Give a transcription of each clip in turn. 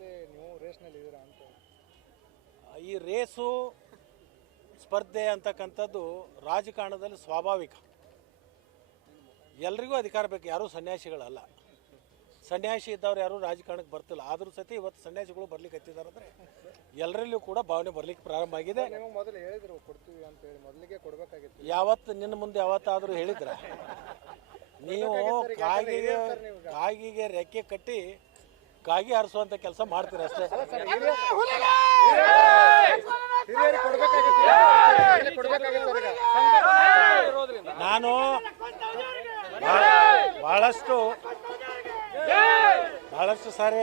ನೀವು ರೇಸ್ನಲ್ಲಿ ಇದ್ದೀರಾ ಅಂತ ಈ ರೇಸು ಸ್ಪರ್ಧೆ ಅಂತಕ್ಕಂಥದ್ದು ರಾಜಕಾರಣದಲ್ಲಿ ಸ್ವಾಭಾವಿಕ ಎಲ್ರಿಗೂ ಅಧಿಕಾರ ಬೇಕು ಯಾರೂ ಸನ್ಯಾಸಿಗಳಲ್ಲ ಸನ್ಯಾಸಿ ಇದ್ದವ್ರು ಯಾರೂ ರಾಜಕಾರಣಕ್ಕೆ ಬರ್ತಿಲ್ಲ ಆದರೂ ಸತಿ ಇವತ್ತು ಸನ್ಯಾಸಿಗಳು ಬರ್ಲಿಕ್ಕೆ ಹತ್ತಿದ್ದಾರೆ ಅಂದರೆ ಎಲ್ಲರಲ್ಲೂ ಕೂಡ ಭಾವನೆ ಬರ್ಲಿಕ್ಕೆ ಪ್ರಾರಂಭ ಆಗಿದೆ ಮೊದಲು ಹೇಳಿದ್ರು ಕೊಡ್ತೀವಿ ಮೊದಲಿಗೆ ಯಾವತ್ತು ನಿನ್ನ ಮುಂದೆ ಯಾವತ್ತಾದರೂ ಹೇಳಿದ್ರ ನೀವು ಕಾಗಿಗೆ ಕಾಗಿಗೆ ರೆಕ್ಕೆ ಕಟ್ಟಿ ಕಾಗಿ ಹಾರಿಸುವಂತ ಕೆಲಸ ಮಾಡ್ತೀರ ಅಷ್ಟೇ ನಾನು ಬಹಳಷ್ಟು ಬಹಳಷ್ಟು ಸಾರಿ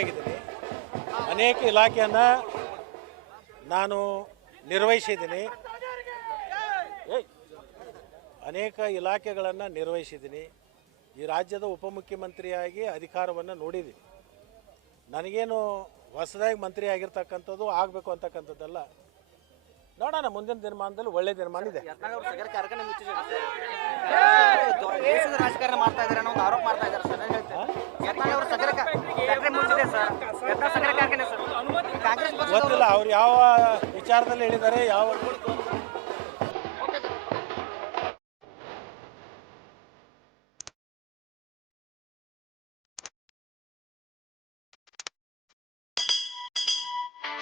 ಆಗಿದ್ದೀನಿ ಅನೇಕ ಇಲಾಖೆಯನ್ನ ನಾನು ನಿರ್ವಹಿಸಿದ್ದೀನಿ ಅನೇಕ ಇಲಾಖೆಗಳನ್ನು ನಿರ್ವಹಿಸಿದ್ದೀನಿ ಈ ರಾಜ್ಯದ ಉಪಮುಖ್ಯಮಂತ್ರಿಯಾಗಿ ಅಧಿಕಾರವನ್ನು ನೋಡಿದ್ದೀನಿ ನನಗೇನು ಹೊಸದಾಗಿ ಮಂತ್ರಿ ಆಗಿರ್ತಕ್ಕಂಥದ್ದು ಆಗಬೇಕು ಅಂತಕ್ಕಂಥದ್ದಲ್ಲ ನೋಡೋಣ ಮುಂದಿನ ದಿನಮಾನದಲ್ಲಿ ಒಳ್ಳೆ ದಿನಮಾನ ಇದೆ ಗೊತ್ತಿಲ್ಲ ಅವ್ರು ಯಾವ ವಿಚಾರದಲ್ಲಿ ಹೇಳಿದ್ದಾರೆ ಯಾವ